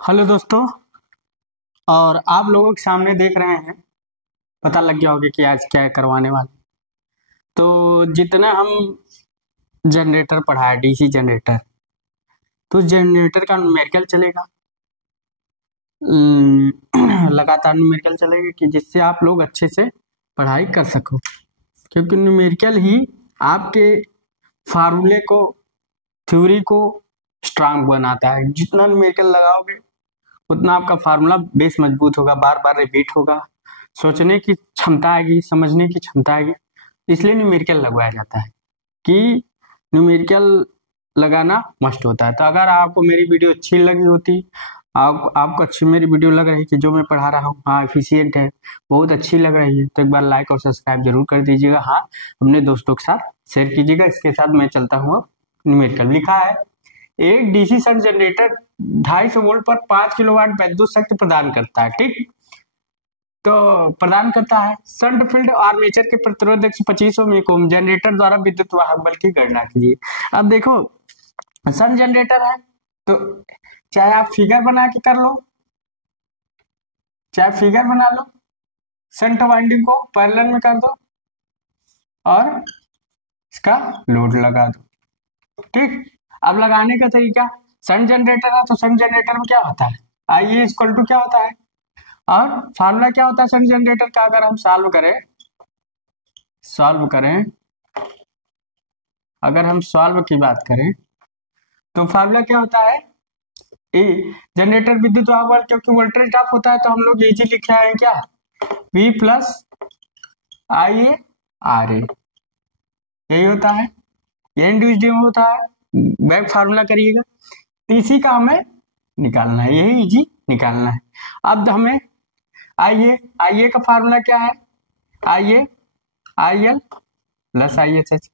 Hello दोस्तों। और आप लोगों के सामने देख रहे हैं, पता लग गया होगा कि आज क्या करवाने वाले। तो जितना हम जनरेटर पढ़ा है, डीसी जनरेटर, तो जनरेटर का न्यूमेरिकल चलेगा। लगातार न्यूमेरिकल चलेगा कि जिससे आप लोग अच्छे से पढ़ाई कर सको, क्योंकि न्यूमेरिकल ही आपके फार्मूले को, थ्योरी को स्ट्रांग बनाता है। जितना न्यूमेरिकल लगाओगे उतना आपका फार्मूला बेस मजबूत होगा, बार बार रिपीट होगा, सोचने की क्षमता आएगी, समझने की क्षमता आएगी। इसलिए न्यूमेरिकल लगवाया जाता है कि न्यूमेरिकल लगाना मस्ट होता है। तो अगर आपको मेरी वीडियो अच्छी लगी होती, आपको अच्छी मेरी वीडियो लग रही कि जो मैं पढ़ा रहा हूँ हाँ एफिशिएंट है, बहुत अच्छी लग रही है, तो एक बार लाइक और सब्सक्राइब जरूर कर दीजिएगा। हाँ, अपने दोस्तों के साथ शेयर कीजिएगा। इसके साथ मैं चलता हूँ। अब न्यूमेरिकल लिखा है, एक डीसी शंट जनरेटर 250 वोल्ट पर 5 किलोवाट विद्युत शक्ति प्रदान करता है। ठीक, तो प्रदान करता है। शंट फील्ड आर्मेचर के प्रतिरोध 125 ओम जनरेटर द्वारा विद्युत वाहक बल की गणना कीजिए। अब देखो, शंट जनरेटर है तो चाहे आप फिगर बना के कर लो, चाहे फिगर बना लो, शंट वाइंडिंग को पैरेलल में कर दो और इसका लोड लगा दो। ठीक, अब लगाने का तरीका, शंट जनरेटर है तो शंट जनरेटर में क्या होता है, आई इक्वल टू क्या होता है, और फार्मूला क्या होता है शंट जनरेटर का। अगर हम सॉल्व करें, अगर हम सॉल्व की बात करें तो फार्मूला क्या होता है, ए जनरेटर विद्युत वाहक, क्योंकि वोल्टेज ड्रॉप होता है तो हम लोग इजी लिखे हैं क्या, V plus I A R A, यही होता है, ये इंडिविजुअल होता है। बैक फार्मूला करिएगा, इसी का हमें निकालना है, यही इजी निकालना है। अब हमें आइए का फार्मूला क्या है, आइए I L plus I H H,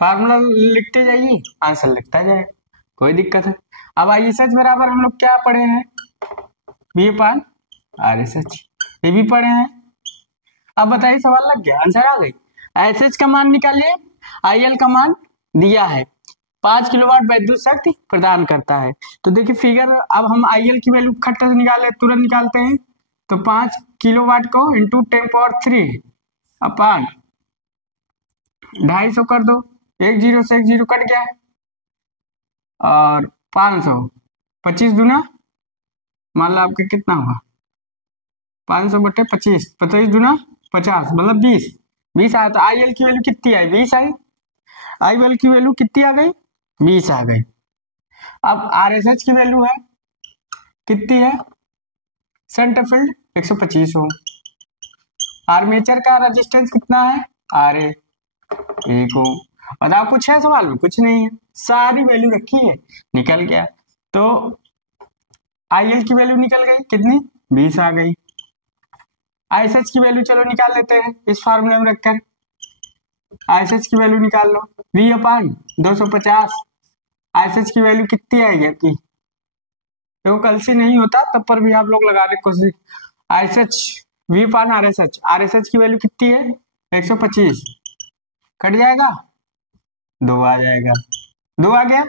formula लिखते जाइए, आंसर लिखता जाएगा, कोई दिक्कत है। अब आई एस एच बराबर हम लोग क्या पढ़े हैं, B upon R S H, ये भी पढ़े हैं। अब बताइए, सवाल लग गया, आंसर आ गई। एस एच का मान निकालिए, आई एल का मान दिया है, 5 किलोवाट विद्युत शक्ति प्रदान करता है। तो देखिए फिगर, अब हम आई एल की वैल्यू खट्ट से निकाले, तुरंत निकालते हैं। तो 5 किलोवाट को इंटू 10⁻³ अपान 250 कर दो, एक जीरो से एक जीरो कट गया है, और 500, 25 दूना मान लो आपका कितना हुआ, 500/25, 25 दूना 50, मतलब 20 आया। तो आई एल की वैल्यू कितनी आई, 20 आई। आई एल की वैल्यू कितनी आ गई, 20 आ गई। अब आर एस एच की वैल्यू है कितनी है, शंट फील्ड 125 ओम, आर्मेचर का रेजिस्टेंस कितना है, आर ए 1 ओम। बताओ कुछ है सवाल में, कुछ नहीं है, सारी वैल्यू रखी है, निकल गया। तो आई एल की वैल्यू निकल गई कितनी, 20 आ गई। आई एस एच की वैल्यू चलो निकाल लेते हैं इस फार्मूले में रखकर, आई एस एच की वैल्यू निकाल लो, V upon 250, I S H की वैल्यू कितनी आएगी आपकी, देखो कल से नहीं होता तब पर भी आप लोग लगाने की कोशिश। I S H V upon R S H, R S H की वैल्यू कितनी है 125, कट जाएगा 2 आ जाएगा, 2 आ गया,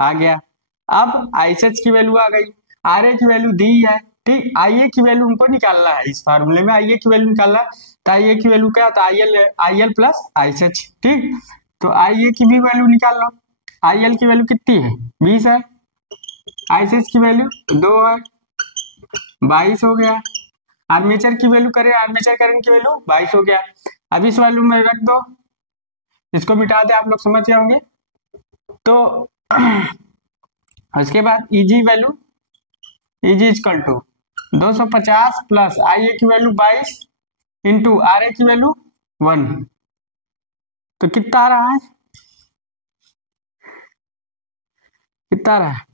आ गया। अब आई एस एच की वैल्यू आ गई, आर ए की वैल्यू दी है। ठीक, आई ए की वैल्यू हमको निकालना है, इस फार्मूले में आई ए की वैल्यू निकालना है। तो आई ए की वैल्यू क्या होता है, I L plus I S H. ठीक, तो आई ए की भी वैल्यू निकाल लो, आई एल की वैल्यू कितनी है 20 है, आई एस एच की वैल्यू 2 है, 22 हो गया। आर्मेचर की वैल्यू करें, आर्मेचर करंट की वैल्यू 22 हो गया। अब इस वैल्यू में रख दो, इसको मिटा दे, आप लोग समझ जाओगे। तो उसके बाद E g value, E g equal to 250 plus I A की वैल्यू 22 इंटू आर ए की वैल्यू 1, तो कितना आ रहा है, कितना आ रहा है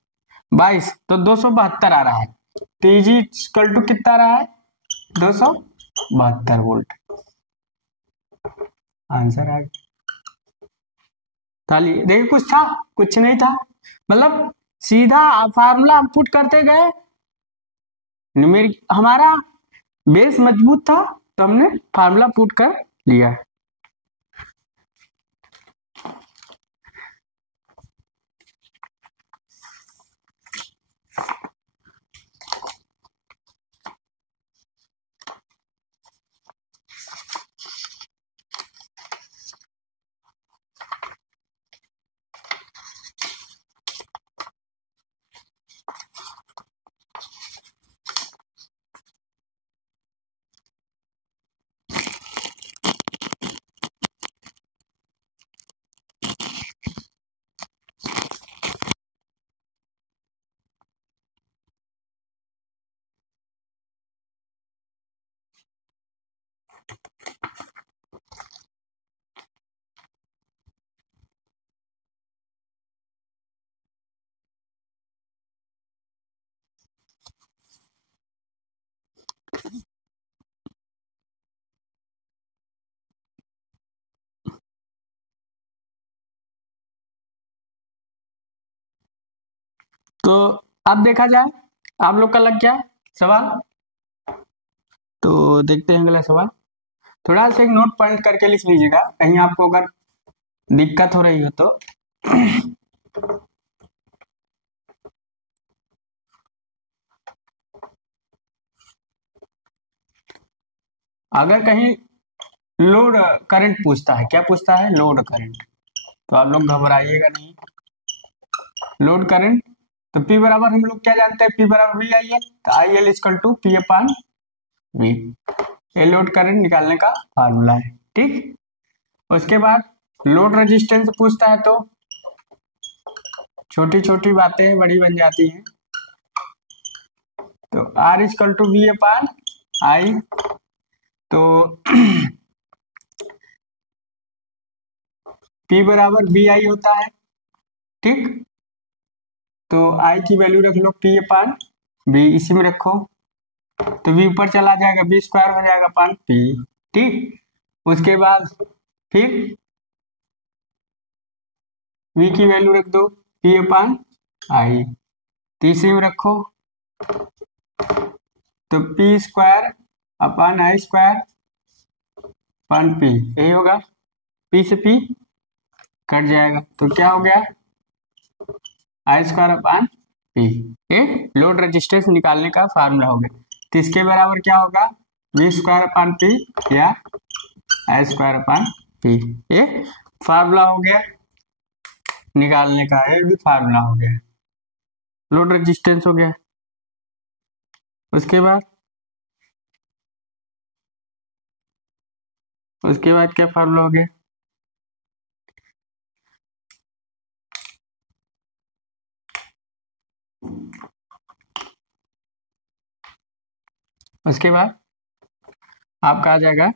22, तो 272 आ रहा है। तो इजी इक्वल टू कितना आ रहा है 272 वोल्ट, आंसर आ गया। ताली देखिए, कुछ था कुछ नहीं था, मतलब सीधा फार्मूला हम पुट करते गए, न्यूमेरिक हमारा बेस मजबूत था तो हमने फार्मूला पुट कर लिया। तो अब देखा जाए आप लोग का लग गया सवाल, तो देखते हैं अगला सवाल। थोड़ा सा एक नोट पॉइंट करके लिख लीजिएगा, कहीं आपको अगर दिक्कत हो रही हो तो। अगर कहीं लोड करंट पूछता है, क्या पूछता है? लोड करंट, तो आप लोग घबराइएगा नहीं। लोड करंट तो P बराबर हम लोग क्या जानते हैं? P बराबर वी आई एल, तो I L equal to P upon V, ये लोड करंट निकालने का फार्मूला है। ठीक, उसके बाद लोड रेजिस्टेंस पूछता है, तो छोटी छोटी बातें बड़ी बन जाती हैं। तो R equal to V upon I, तो P बराबर वी आई होता है। ठीक, तो I की वैल्यू रख लो P अपान V, इसी में रखो, तो V ऊपर चला जाएगा, V स्क्वायर हो जाएगा अपान P। ठीक, उसके बाद फिर V की वैल्यू रख दो P अपान I, तीसरी में रखो, तो P square upon I square upon P, यही होगा। P से P कट जाएगा, तो क्या हो गया? I स्क्वायर अपान P, ये लोड रेजिस्टेंस निकालने का फार्मूला हो गया। तो इसके बराबर क्या होगा? V स्क्वायर अपान P या I स्क्वायर अपान P, ये फार्मूला हो गया निकालने का, ये भी फार्मूला हो गया, लोड रेजिस्टेंस हो गया। उसके बाद क्या फार्मूला हो गया? उसके बाद आपका आ जाएगा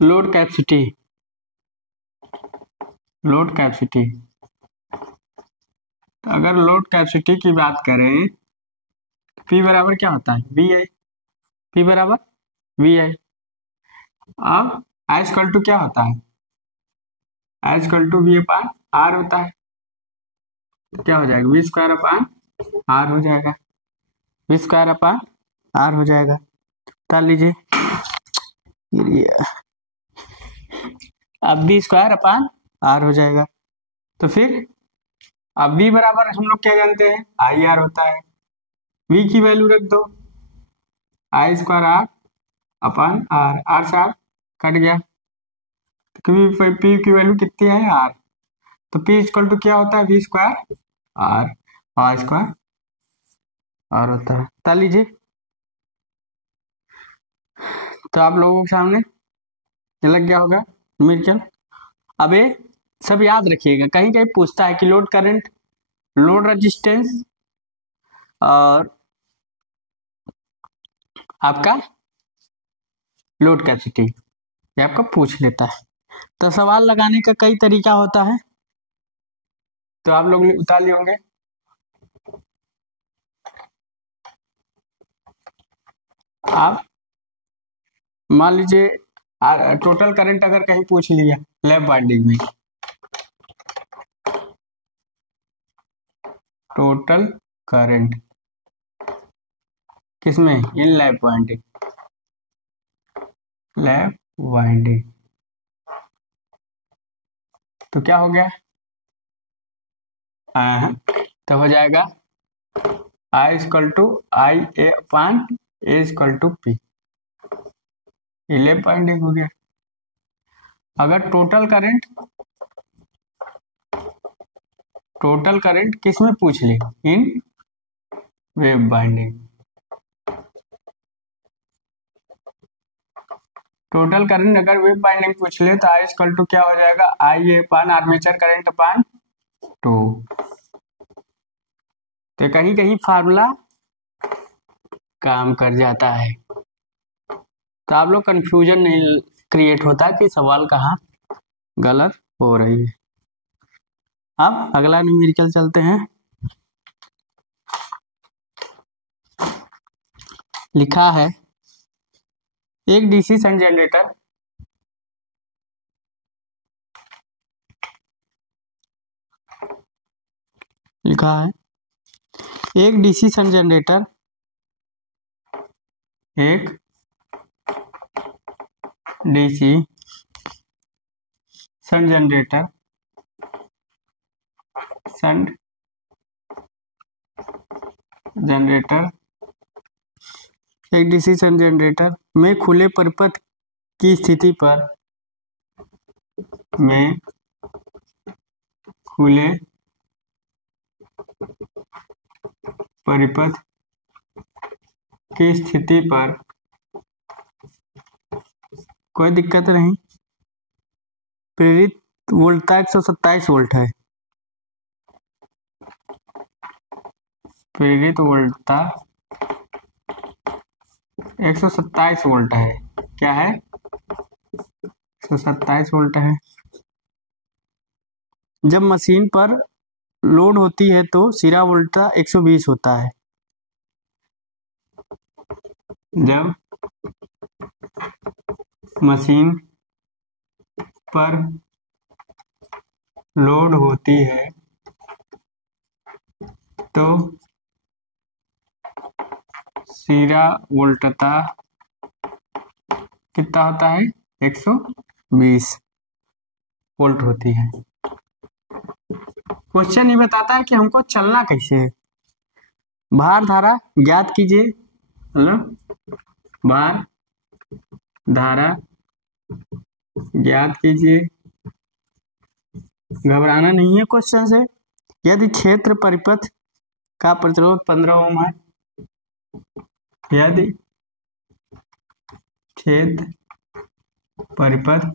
लोड कैपेसिटी। लोड कैपेसिटी, तो अगर लोड कैपेसिटी की बात करें, P बराबर क्या होता है? वी आई, P बराबर वी आई। अब I इक्वल टू क्या होता है? I equal to V upon R होता है, तो क्या हो जाएगा? वी स्क्वायर अपान आर हो जाएगा, वी स्क्वायर अपान आर हो जाएगा। ताल लीजिए, अब वी स्क्वायर अपान आर हो जाएगा। तो फिर अब V बराबर हम लोग क्या जानते हैं? आई आर होता है, V की वैल्यू रख दो I square R upon R, R से आर कट गया, तो P की वैल्यू कितनी है? आर, तो P इक्वल टू क्या होता है? V square R, R square R होता है। बता लीजिए, तो आप लोगों के सामने ये लग गया होगा न्यूमेरिकल। अब ये सब याद रखिएगा, कहीं कहीं पूछता है कि लोड करंट, लोड रेजिस्टेंस और आपका लोड कैपेसिटी, ये आपका पूछ लेता है। तो सवाल लगाने का कई तरीका होता है, तो आप लोग उतार लिए होंगे। आप मान लीजिए टोटल करंट अगर कहीं पूछ लिया लैप वाइंडिंग में, टोटल करंट किसमें? In lap winding, lap winding, तो क्या हो गया? तो हो जाएगा I equal to I A upon A equal to P, lap winding हो गया। अगर टोटल करंट किस में पूछ ले? In wave winding, total current अगर वेव बाइंडिंग पूछ ले तो आई इक्वल टू क्या हो जाएगा? I A upon armature current upon 2। तो कहीं कहीं फार्मूला काम कर जाता है, तो आप लोग कंफ्यूजन नहीं क्रिएट होता कि सवाल कहाँ गलत हो रही है। अब अगला न्यूमेरिकल चलते हैं। लिखा है एक डीसी शंट जनरेटर लिखा है एक डीसी सन जनरेटर, एक डीसी सन जनरेटर, एक डीसी सन जनरेटर में खुले परिपथ की स्थिति पर कोई दिक्कत नहीं, प्रेरित वोल्टता 127 वोल्ट है। प्रेरित वोल्टता 127 वोल्ट है। क्या है? 127 वोल्ट है। जब मशीन पर लोड होती है तो सिरा वोल्टता 120 होता है। जब मशीन पर लोड होती है तो सिरा वोल्टता कितना होता है? 120 वोल्ट होती है। क्वेश्चन ये बताता है कि हमको चलना कैसे है। भार धारा ज्ञात कीजिए, मतलब भार धारा ज्ञात कीजिए। घबराना नहीं है क्वेश्चन से। यदि क्षेत्र परिपथ का प्रतिरोध 15 ओम है, यदि क्षेत्र परिपथ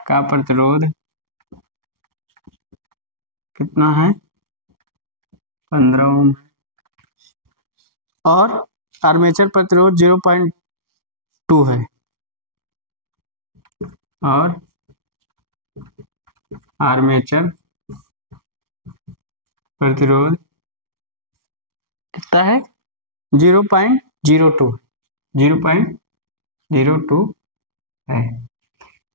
का प्रतिरोध कितना है? 15 ओम और आर्मेचर प्रतिरोध 0.2 है, और आर्मेचर प्रतिरोध कितना है? 0.02 है।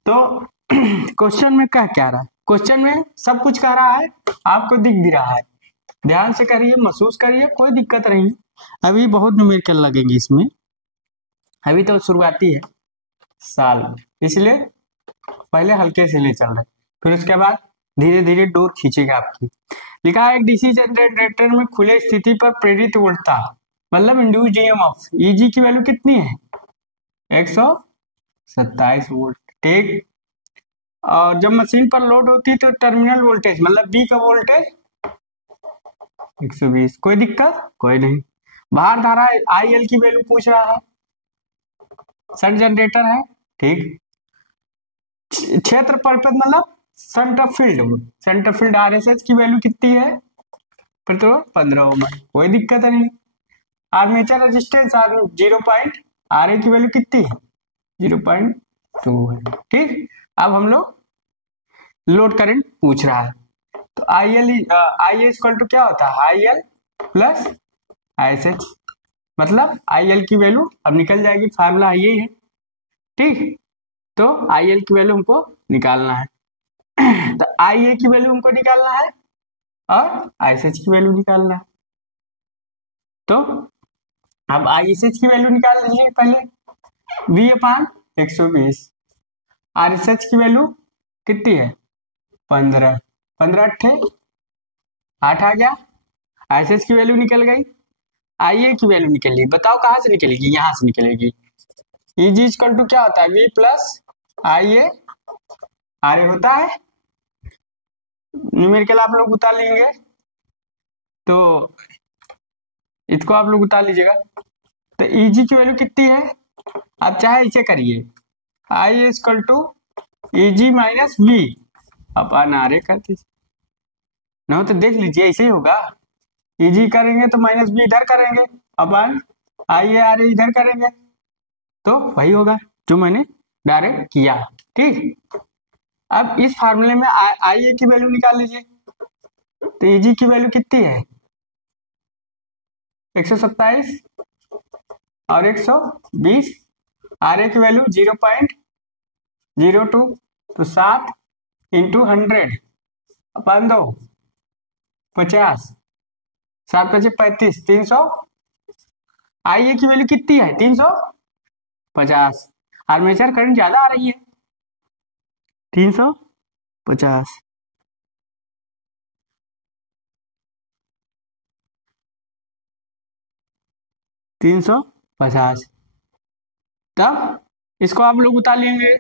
तो क्वेश्चन में क्या रहा है? क्वेश्चन में सब कुछ कह रहा है, आपको दिख भी रहा है। ध्यान से करिए, महसूस करिए, कोई दिक्कत नहीं। अभी बहुत न्यूमेरिकल लगेंगे इसमें, अभी तो शुरुआती है साल, इसलिए पहले हल्के से ले चल रहे, फिर उसके बाद धीरे धीरे डोर खींचेगा आपकी। लिखा है एक डीसी जनरेटर में खुले स्थिति पर प्रेरित वोल्टता, मतलब इंड्यूस्ड ईएमएफ, ईजी की वैल्यू कितनी है? 127 वोल्ट। ठीक। और जब मशीन पर लोड होती है तो टर्मिनल वोल्टेज, मतलब बी का वोल्टेज 120। कोई दिक्कत? कोई नहीं। भार धारा आईएल की वैल्यू पूछ रहा है, सन जनरेटर है। ठीक। क्षेत्र परिपथ मतलब सेंटर फील्ड आरएसएच की वैल्यू कितनी है? प्रतिरोध 15 ओम है। कोई दिक्कत नहीं। आर्मेचर रेजिस्टेंस आरए की वैल्यू कितनी है? 0.2 है। ठीक। अब हम लोग लोड करंट पूछ रहा है, तो आई इक्वल टू क्या होता है? आईएल प्लस आईएसएच, मतलब आईएल की वैल्यू अब निकल जाएगी, फार्मूला यही है। ठीक। तो आईएल की वैल्यू हमको निकालना है, तो आईए की वैल्यू हमको निकालना है और आईएसएच की वैल्यू निकालना है। तो अब आईएसएच की वैल्यू निकाल लीजिए पहले, V/120। आरएसएच की वैल्यू कितनी है? 15 8 आ गया। आईएसएच की वैल्यू निकल गई, आईए की वैल्यू निकलेगी। बताओ कहाँ से निकलेगी? यहाँ से निकलेगी। ईजी इक्वल टू क्या होता है? V प्लस आईए आरए होता है। न्यूमेरिकल आप लोग उतार लेंगे तो इसको आप लोग उतार लीजिएगा। तो ईजी की वैल्यू कितनी है? आप चाहे इसे करिए, I equal to E g minus V upon R a कर दीजिए, नहीं तो देख लीजिए ऐसे ही होगा। ईजी करेंगे तो माइनस बी इधर करेंगे, अपन आई आरए इधर करेंगे, तो वही होगा जो मैंने डायरेक्ट किया। ठीक। अब इस फार्मूले में आई ए की वैल्यू निकाल लीजिए, तो ईजी की वैल्यू कितनी है? 127 और 120। आरए की वैल्यू 0.02, तो 7 × 100 अपन 2, 50, 7×5 = 300। IA की वैल्यू कितनी है? 350। आर्मेचर करंट ज्यादा आ रही है, 350। तब इसको आप लोग उतार लेंगे,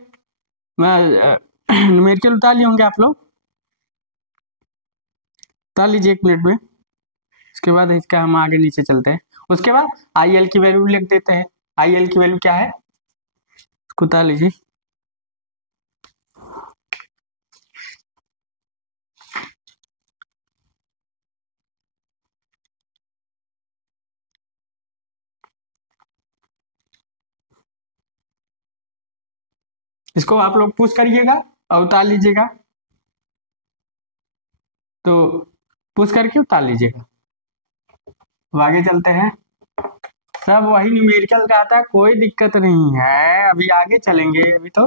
न्यूमेरिकल उतार लिए होंगे आप लोग, उतार लीजिए 1 मिनट में। उसके बाद इसका हम आगे नीचे चलते हैं। उसके बाद IL की वैल्यू लिख देते हैं। IL की वैल्यू क्या है, इसको उतार लीजिए। इसको आप लोग पुश करिएगा और उतार लीजिएगा, तो पुश करके उतार लीजिएगा। अब आगे चलते हैं। सब वही न्यूमेरिकल का आता है, कोई दिक्कत नहीं है, अभी आगे चलेंगे। अभी तो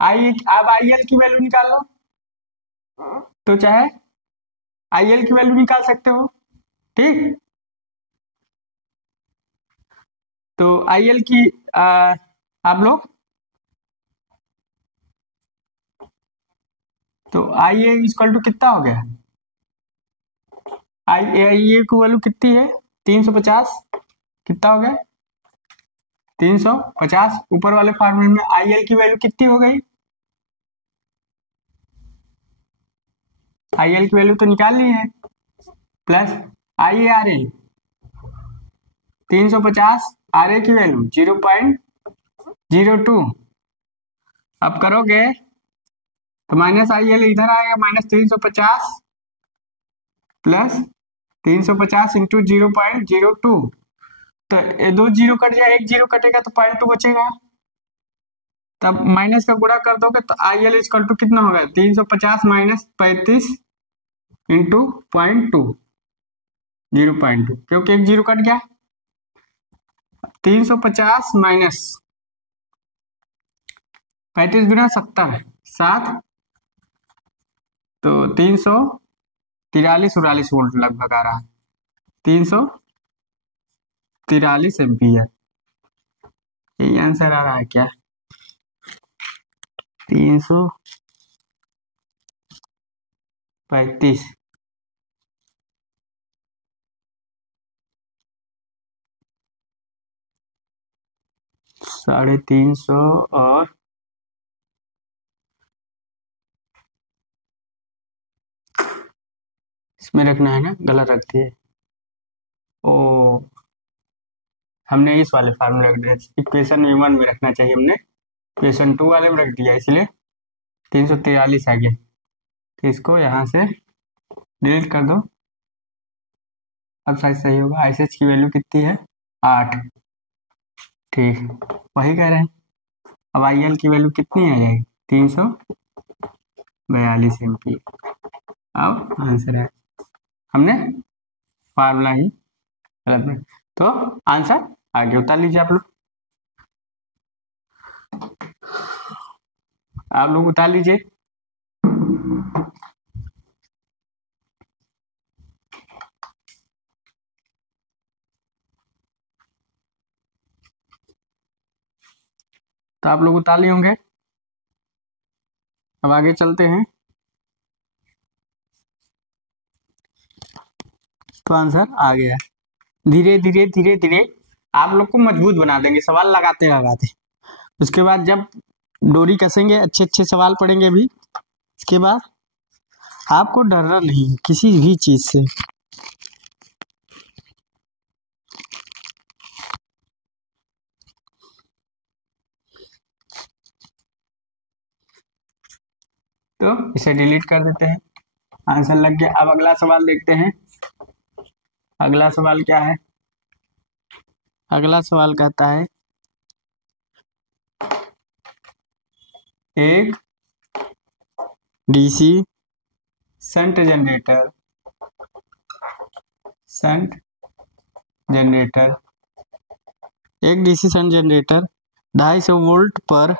अब IL की वैल्यू निकाल लो, तो चाहे IL की वैल्यू निकाल सकते हो, ठीक। तो IL की आप लोग, तो IA इक्वल टू कितना हो गया? IA की वैल्यू कितनी है? 350। कितना हो गया? 350। ऊपर वाले फॉर्मूले में IL की वैल्यू कितनी हो गई? IL की वैल्यू तो निकाल ली है, प्लस IARA 350, RA की वैल्यू 0.02। अब करोगे तो -IL इधर आएगा, -350 प्लस 350 इंटू 0.02। तो ये 2 जीरो कट जाए, 1 जीरो कटेगा तो 0.2 बचेगा। तब माइनस का गुणा कर दोगे तो IL इक्वल टू कितना होगा? 350 माइनस 35 इंटू 0.2, 0.2, क्योंकि 1 जीरो कट गया। 350 माइनस 35 गुना 70, 7, तो 343 वोल्ट लगभग आ रहा है, 343 एम्पियर। यही आंसर आ रहा है क्या? 335। साढ़े 300 और इसमें रखना है ना, गलत रख दिए। ओ, हमने इस वाले फार्मूला रख दिया, इक्वेशन 1 में रखना चाहिए, हमने इक्वेशन 2 वाले में रख दिया, इसलिए 343 आ गया। तो इसको यहाँ से डिलीट कर दो, अब शायद सही होगा। ISH की वैल्यू कितनी है? 8, ठीक, वही कह रहे हैं। अब IL की वैल्यू कितनी आ जाएगी? 342 एम्पियर। अब आंसर है, हमने फार्मूला ही गलत में, तो आंसर आगे उतार लीजिए आप लोग उतार लीजिए। तो आप लोग उतार लिए होंगे। अब आगे चलते हैं। तो आंसर आ गया। धीरे धीरे धीरे धीरे आप लोग को मजबूत बना देंगे सवाल लगाते लगाते। उसके बाद जब डोरी कसेंगे, अच्छे अच्छे सवाल पढ़ेंगे भी, इसके बाद आपको डरना नहीं किसी भी चीज से। तो इसे डिलीट कर देते हैं, आंसर लग गया। अब अगला सवाल देखते हैं। अगला सवाल क्या है? अगला सवाल कहता है एक DC शंट जनरेटर, एक DC शंट जनरेटर 250 वोल्ट पर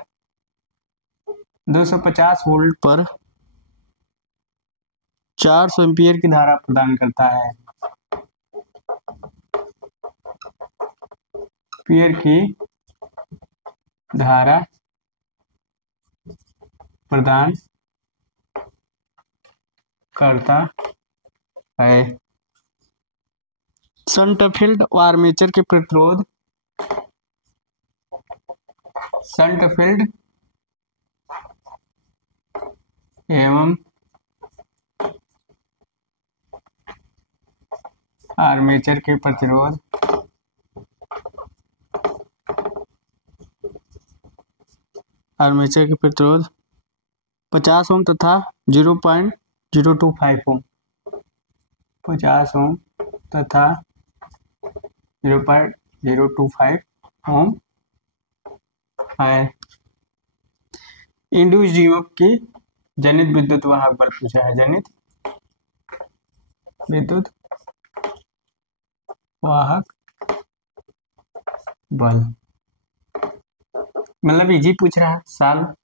250 वोल्ट पर 400 एम्पीयर की धारा प्रदान करता है। एम्पीयर की धारा प्रदान करता है। शंट फील्ड व आर्मेचर के प्रतिरोध, शंट फील्ड एवं आर्मेचर के प्रतिरोध आर्मेचर के प्रतिरोध 50 ओम तथा 0.025 ओम, 50 ओम तथा 0.025 ओम है। इंड्यूस्ड ईएमएफ की जनित विद्युत वाहक बल पूछा है, जनित विद्युत वाहक बल, मतलब इजी पूछ रहा है, साल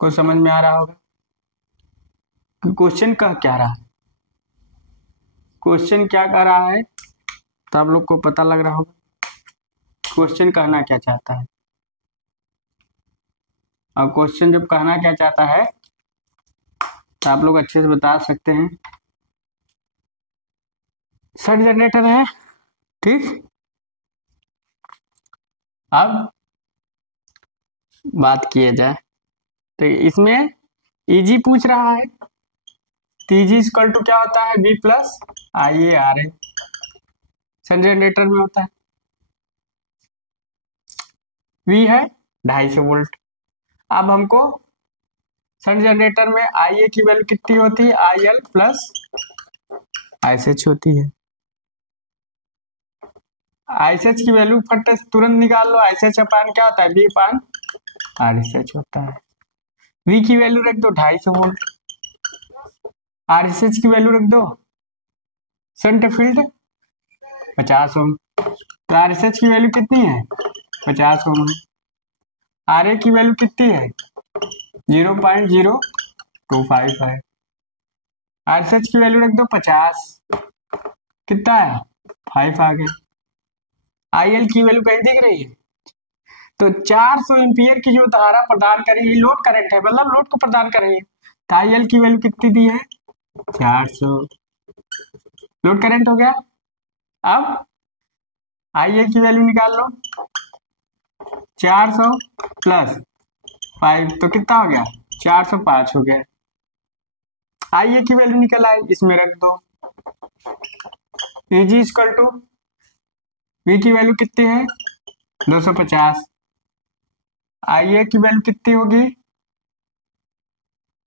को समझ में आ रहा होगा कि क्वेश्चन कह क्या रहा है, क्वेश्चन क्या कह रहा है, तो आप लोग को पता लग रहा होगा क्वेश्चन कहना क्या चाहता है। और क्वेश्चन जब कहना क्या चाहता है तो आप लोग अच्छे से बता सकते हैं। शंट जनरेटर है, ठीक। अब बात किया जाए तो इसमें इजी पूछ रहा है, इजी इक्वल टू क्या होता है, B plus I A R A, shunt generator में होता है। वी है 250 वोल्ट। अब हमको शंट जनरेटर में आई ए की वैल्यू कितनी होती है, I L plus I S H होती है। आई एस एच की वैल्यू फट तुरंत निकाल लो, आई एस एच अपान क्या होता है, B upon R S H होता है। वी की वैल्यू रख दो 250 वोल्ट, आर एस एच की वैल्यू रख दो शंट फील्ड 50 ओम, तो आर एस एच की वैल्यू कितनी है 50 ओम है। आर ए की वैल्यू कितनी है 0.025 है। आर एस एच की वैल्यू रख दो 50, कितना है 5 आ गया। आई एल की वैल्यू कहीं दिख रही है, तो 400 एम्पीयर की जो धारा प्रदान करेगी, लोड करंट है मतलब लोड को प्रदान करेगी, तो आई एल की वैल्यू कितनी दी है 400, लोड करंट हो गया। अब आई ए की वैल्यू निकाल लो, 400 प्लस 5 तो कितना हो गया 405 हो गया। आई ए की वैल्यू निकल आई, इसमें रख दो। एजी इक्वल टू वी की वैल्यू कितनी है 250, आई ए की वैल्यू कितनी होगी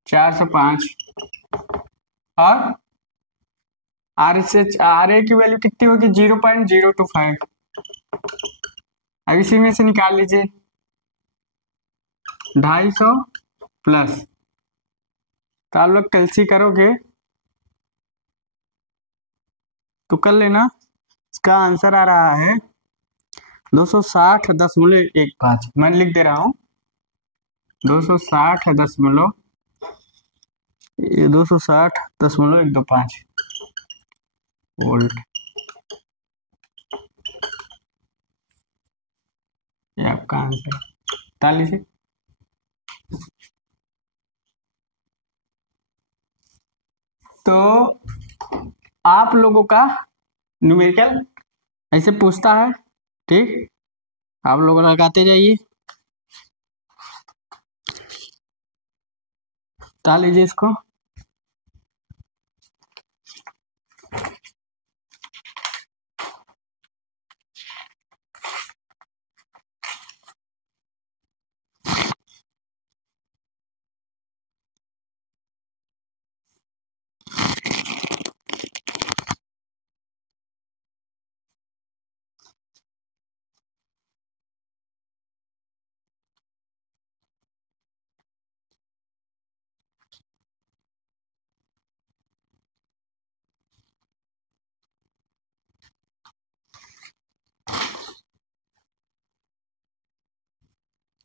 405 और R S H R A की वैल्यू कितनी होगी 0.025। अब इसी में से निकाल लीजिए 250 प्लस, तो आप लोग कैलसी करोगे तो कर लेना, इसका आंसर आ रहा है 260.15। मैं लिख दे रहा हूं 260.125 वोल्ट, ये आपका आंसर बता लीजिए। तो आप लोगों का न्यूमेरिकल ऐसे पूछता है, ठीक, आप लोग लगाते जाइए, बता लीजिए इसको।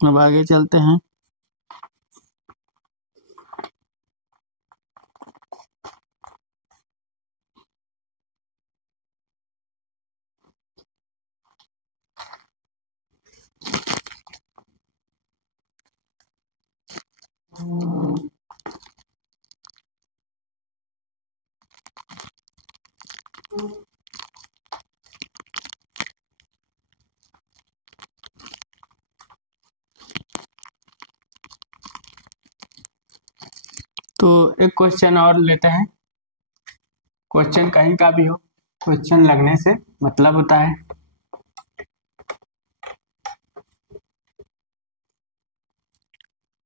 अब आगे चलते हैं। तो एक क्वेश्चन और लेते हैं। क्वेश्चन कहीं का भी हो, क्वेश्चन लगने से मतलब होता है।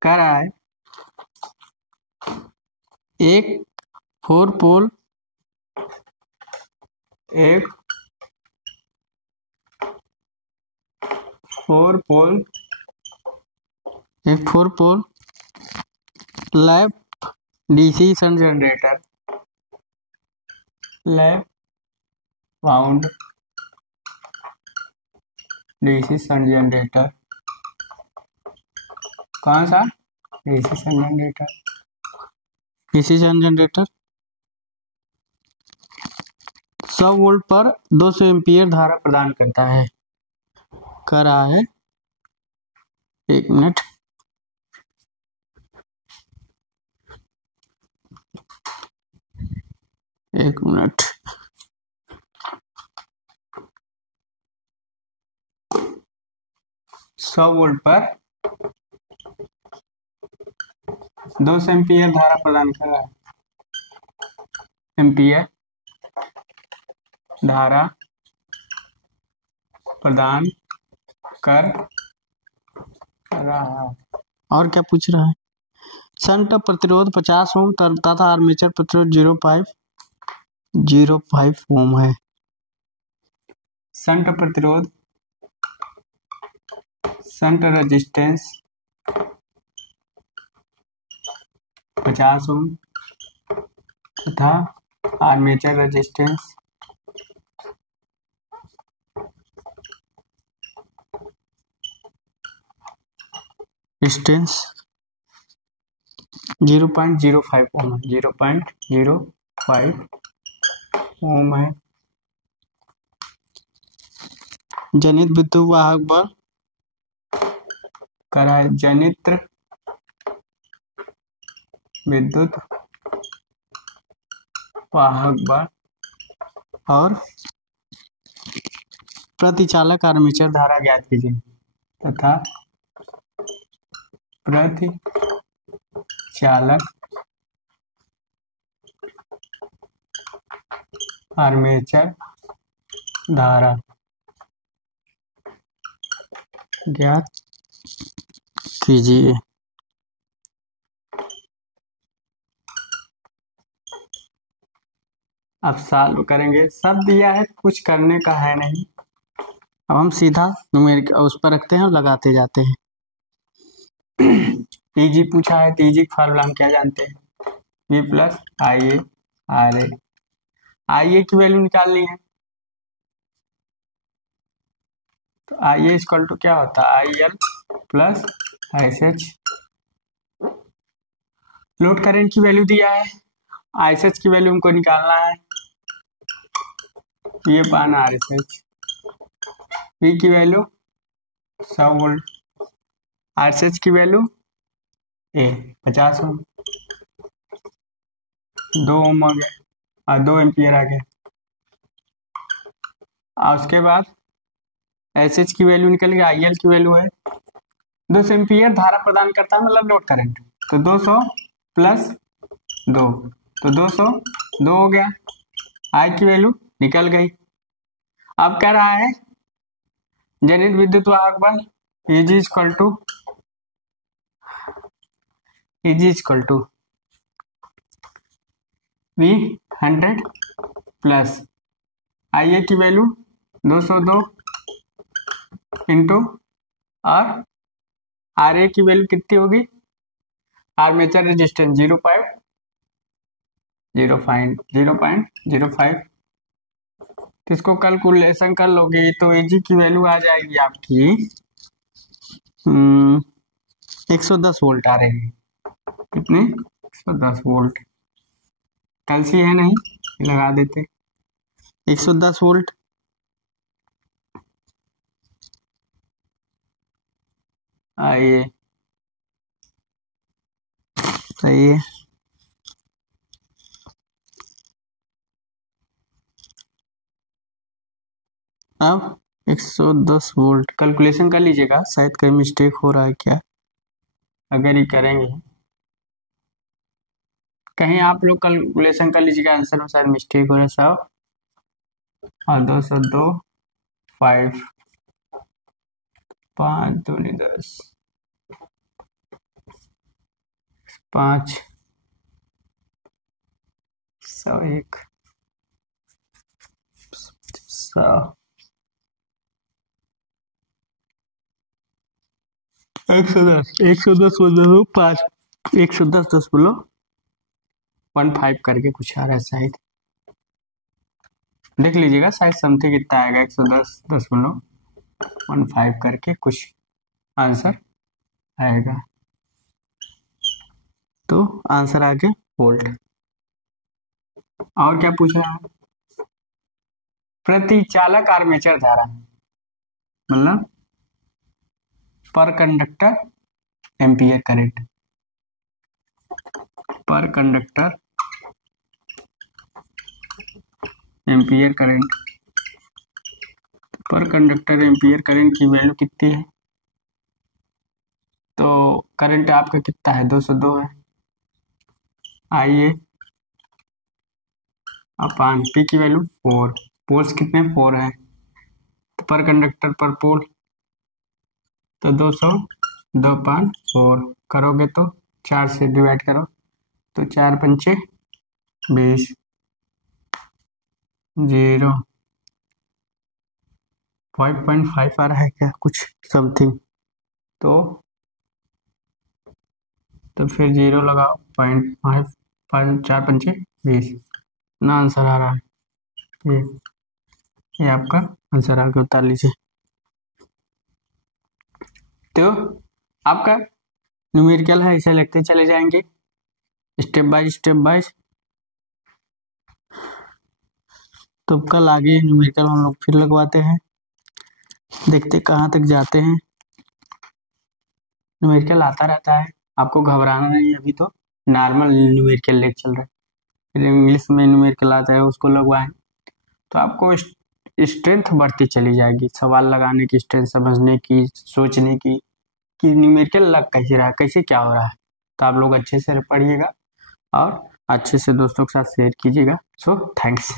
कह रहा है एक फोर पोल लैप डीसी सन जनरेटर, लैप वाउंड डीसी सन जनरेटर, कौन सा डीसी सन जनरेटर, डीसी सन जनरेटर 100 वोल्ट पर 200 एम्पीयर धारा प्रदान करता है। कर रहा है, एक मिनट, एक मिनट, सौ वोल्ट पर 200 एम्पीयर धारा प्रदान कर रहा है। एम्पीयर धारा प्रदान कर रहा है। और क्या पूछ रहा है? शंट प्रतिरोध 50 ओम तथा आर्मेचर प्रतिरोध 0.05 ओम है। शंट प्रतिरोध, शंट रेजिस्टेंस 50 ओम तथा आर्मेचर रेजिस्टेंस 0.05 ओम है, 0.05 ओम है। जनित विद्युत वाहक बल करा है, जनित विद्युत वाहक बल और प्रतिचालक आर्मेचर धारा ज्ञात कीजिए तथा प्रतिचालक आर्मेचर धारा ज्ञात कीजिए। अब सॉल्व करेंगे, सब दिया है, कुछ करने का है नहीं। अब हम सीधा न्यूमेरिक उस पर रखते हैं और लगाते जाते हैं। ईजी पूछा है तो ईजी फार्मूला हम क्या जानते हैं, V plus IA RA। IA की वैल्यू निकालनी है तो IA इक्वल टू क्या होता है, IL plus ISH। Load current की वैल्यू दिया है, ISH की वैल्यू हमको निकालना है, ये पाना RSH। V की वैल्यू 100 वोल्ट, RSH की वैल्यू 50 ओम, 2 ओम आ गया और 2 एम्पियर आ गया। और उसके बाद SH की वैल्यू निकल गई, IL की वैल्यू है 200 एम्पियर धारा प्रदान करता है, मतलब लोड करंट, तो 200 प्लस 2 तो 202 हो गया। I की वैल्यू निकल गई। अब कह रहा है जनित विद्युत वाहक बल EG equal to V100 plus IA की वैल्यू 202 इंटू और RA की वैल्यू कितनी होगी, आर्मेचर रेजिस्टेंस 0.05। तो इसको कैलकुलेशन कर लोगे तो AG की वैल्यू आ जाएगी आपकी 110 वोल्ट आ रही है। कितने, 110 वोल्ट। कैलसी है नहीं, लगा देते 110 वोल्ट। आइए सही है। अब 110 वोल्ट कैलकुलेशन कर लीजिएगा, शायद कहीं मिस्टेक हो रहा है क्या, अगर ये करेंगे कहीं आप लोग कैलकुलेशन कर लीजिएगा, आंसर में शायद मिस्टेक हो रहा है साहब। और 202 5 5 दूनी 10 5 101 100 110 110 बोलो 5 110 10 बोलो 15 करके कुछ आ रहा है शायद, देख लीजिएगा शायद समथिंग कितना आएगा। 110 10 बोलो 15 करके कुछ आंसर आएगा। तो आंसर आ गया वोल्ट। और क्या पूछ रहा है, प्रतिचालक आर्मेचर धारा मतलब पर कंडक्टर एम्पियर करंट, पर कंडक्टर एम्पियर करंट, पर कंडक्टर एम्पियर करंट की वैल्यू कितनी है, तो करंट आपका कितना है 202 है, आइए अपान पी की वैल्यू 4, पोल्स कितने 4 है, तो पर कंडक्टर पर पोल तो 202/4 करोगे तो 4 से डिवाइड करो तो 4 पंचे 20 0 5.5 आ रहा है क्या कुछ समथिंग, तो फिर 0 लगाओ 0.5 4 पंचे 20 ना आंसर आ रहा है। ये आपका आंसर आगे उतार लीजिए। तो आपका न्यूमेरिकल है, इसे लिखते चले जाएंगे स्टेप बाय। तो कल आगे न्यूमेरिकल हम लोग फिर लगवाते हैं, देखते कहाँ तक जाते हैं। न्यूमेरिकल आता रहता है, आपको घबराना नहीं, अभी तो नॉर्मल न्यूमेरिकल लेक चल रहा है, फिर इंग्लिश में न्यूमेरिकल आता है उसको लगवाएं तो आपको स्ट्रेंथ बढ़ती चली जाएगी, सवाल लगाने की स्ट्रेंथ, समझने की, सोचने की कि न्यूमेरिकल लग कैसे रहा है, कैसे क्या हो रहा है। तो आप लोग अच्छे से पढ़िएगा और अच्छे से दोस्तों के साथ शेयर कीजिएगा। So thanks.